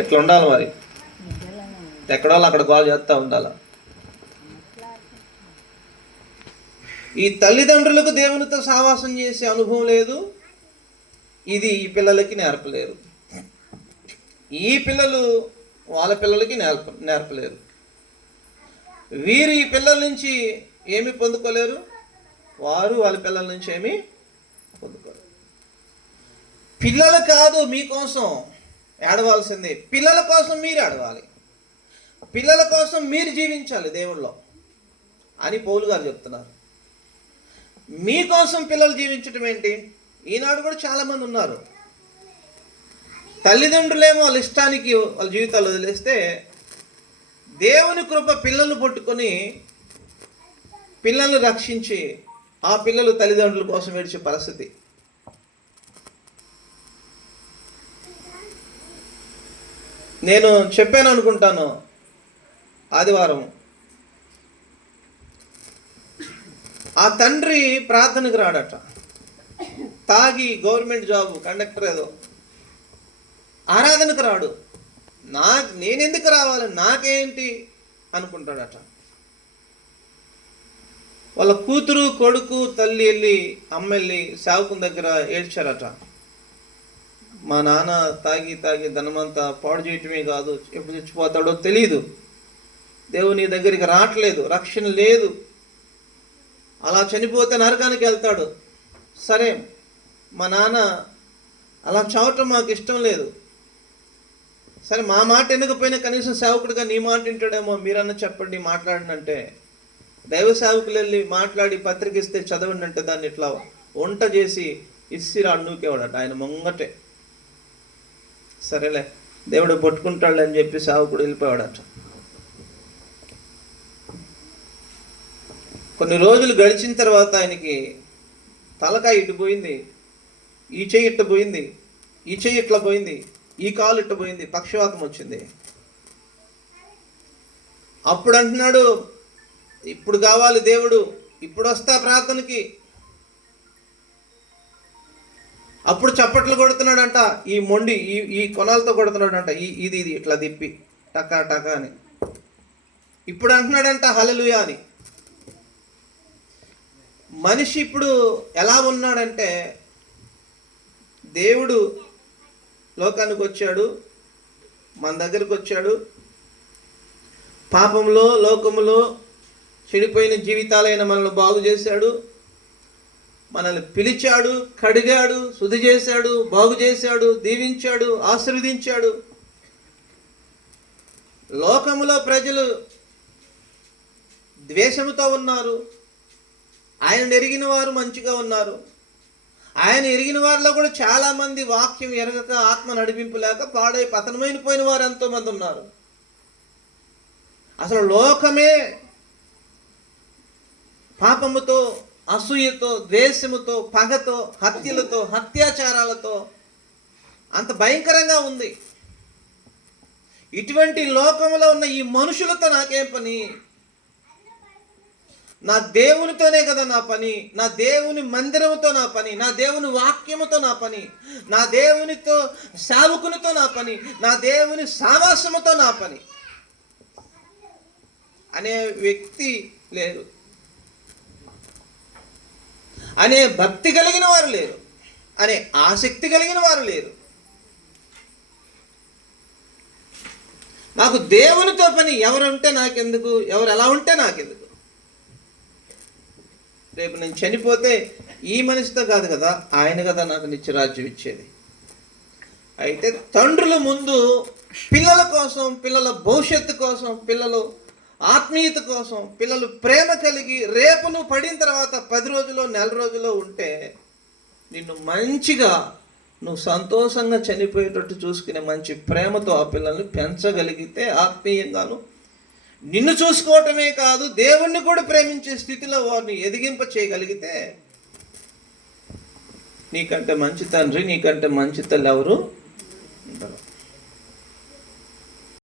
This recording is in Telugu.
ఎట్లా ఉండాలి మరి? ఎక్కడో అక్కడ గోల్ చేస్తూ ఉండాలి. ఈ తల్లిదండ్రులకు దేవునితో సావాసం చేసే అనుభవం లేదు. ఇది ఈ పిల్లలకి నేర్పలేరు. ఈ పిల్లలు వాళ్ళ పిల్లలకి నేర్పలేరు. వీరు ఈ పిల్లల నుంచి ఏమి పొందుకోలేరు, వారు వాళ్ళ పిల్లల నుంచి ఏమి పొందుకోలేరు. పిల్లలు కాదు మీకోసం ఏడవాల్సింది, పిల్లల కోసం మీరు ఏడవాలి, పిల్లల కోసం మీరు జీవించాలి దేవుళ్ళో అని పౌలు గారు చెప్తున్నారు. మీకోసం పిల్లలు జీవించటం ఏంటి? ఈనాడు కూడా చాలామంది ఉన్నారు. తల్లిదండ్రులేమో వాళ్ళ ఇష్టానికి వాళ్ళ జీవితాలు వదిలేస్తే దేవుని కృప పిల్లలు పట్టుకొని పిల్లల్ని రక్షించి ఆ పిల్లలు తల్లిదండ్రుల కోసం ఏడ్చే పరిస్థితి. నేను చెప్పాను అనుకుంటాను, ఆదివారం ఆ తండ్రి ప్రార్థనకు రాడట, తాగి గవర్నమెంట్ జాబ్ కండక్టర్ ఏదో, ఆరాధనకు రాడు. నేనెందుకు రావాలి, నాకేంటి అనుకుంటాడట. వాళ్ళ కూతురు కొడుకు తల్లి వెళ్ళి అమ్మ వెళ్ళి సేవకుని దగ్గర ఏడ్చారట. మా నాన్న తాగి ధనమంతా పాడు చేయటమే కాదు, ఎప్పుడు చచ్చిపోతాడో తెలియదు, దేవుని దగ్గరికి రావట్లేదు, రక్షణ లేదు, అలా చనిపోతే నరకానికి వెళ్తాడు. సరే, మా నాన్న అలా చావటం మాకు ఇష్టం లేదు, సరే మా మాట ఎందుకపోయినా కనీసం సేవకుడిగా నీ మాట వింటాడేమో, మీరన్నా చెప్పండి మాట్లాడండి అంటే, దైవ సేవకులు వెళ్ళి మాట్లాడి పత్రిక ఇస్తే చదవండి అంటే దాన్ని ఇట్లా వంట చేసి ఇసిరాడు నూకేవాడట ఆయన ముంగటే. సరేలే దేవుడు పట్టుకుంటాడు అని చెప్పి సేవకుడు వెళ్ళిపోయాడట. కొన్ని రోజులు గడిచిన తర్వాత ఆయనకి తలకాయ ఇటు పోయింది, ఈ చెయ్యి ఇట్ట పోయింది, ఈ చెయ్యి ఇట్లా పోయింది, ఈ కాలు ఇట్ట పోయింది, పక్షవాతం వచ్చింది. అప్పుడు అంటున్నాడు, ఇప్పుడు కావాలి దేవుడు, ఇప్పుడు వస్తా ప్రార్థనకి. అప్పుడు చప్పట్లు కొడుతున్నాడంట, ఈ మొండి ఈ కొనాలతో కొడుతున్నాడంట, ఇది ఇట్లా తిప్పి టకా టకా అని. ఇప్పుడు అంటున్నాడంట హల్లెలూయా అని. మనిషి ఇప్పుడు ఎలా ఉన్నాడంటే, దేవుడు లోకానికి వచ్చాడు, మన దగ్గరకు వచ్చాడు, పాపంలో లోకములో చెడిపోయిన జీవితాలైన మనల్ని బాగు చేశాడు, మనల్ని పిలిచాడు, కడిగాడు, శుద్ధి చేశాడు, బాగు చేశాడు, దీవించాడు, ఆశీర్వదించాడు. లోకములో ప్రజలు ద్వేషముతో ఉన్నారు, ఆయన ఎరిగిన వారు మంచిగా ఉన్నారు. ఆయన ఎరిగిన వారిలో కూడా చాలామంది వాక్యం ఎరగక ఆత్మ నడిపింపు లేక పాడై పతనమైన పోయిన వారు ఎంతోమంది ఉన్నారు. అసలు లోకమే పాపముతో, అసూయతో, ద్వేషముతో, పగతో, హత్యలతో, అత్యాచారాలతో అంత భయంకరంగా ఉంది. ఇటువంటి లోకంలో ఉన్న ఈ మనుషులతో నాకేం పని? నా దేవునితోనే కదా నా పని, నా దేవుని మందిరముతో నా పని, నా దేవుని వాక్యముతో నా పని, నా దేవునితో సేవకునితో నా పని, నా దేవుని సావాసముతో నా పని అనే వ్యక్తి లేరు, అనే భక్తి కలిగిన వారు లేరు, అనే ఆసక్తి కలిగిన వారు లేరు. నాకు దేవునితో పని, ఎవరుంటే నాకెందుకు, ఎవరు ఎలా ఉంటే నాకెందుకు, రేపు నేను చనిపోతే ఈ మనిషితో కాదు కదా, ఆయన కదా నాకు నిత్యరాజ్యం ఇచ్చేది. అయితే తండ్రుల ముందు పిల్లల కోసం, పిల్లల భవిష్యత్తు కోసం, పిల్లలు ఆత్మీయత కోసం, పిల్లలు ప్రేమ కలిగి రేపు నువ్వు పడిన తర్వాత 10 రోజుల్లో, నెల రోజుల్లో ఉంటే నిన్ను మంచిగా నువ్వు సంతోషంగా చనిపోయేటట్టు చూసుకునే మంచి ప్రేమతో ఆ పిల్లల్ని పెంచగలిగితే, ఆత్మీయంగాను నిన్ను చూసుకోవటమే కాదు దేవుణ్ణి కూడా ప్రేమించే స్థితిలో వారిని ఎదిగింప చేయగలిగితే, నీకంటే మంచి తండ్రి, నీకంటే మంచి తల్లి ఎవరు ఉండరు.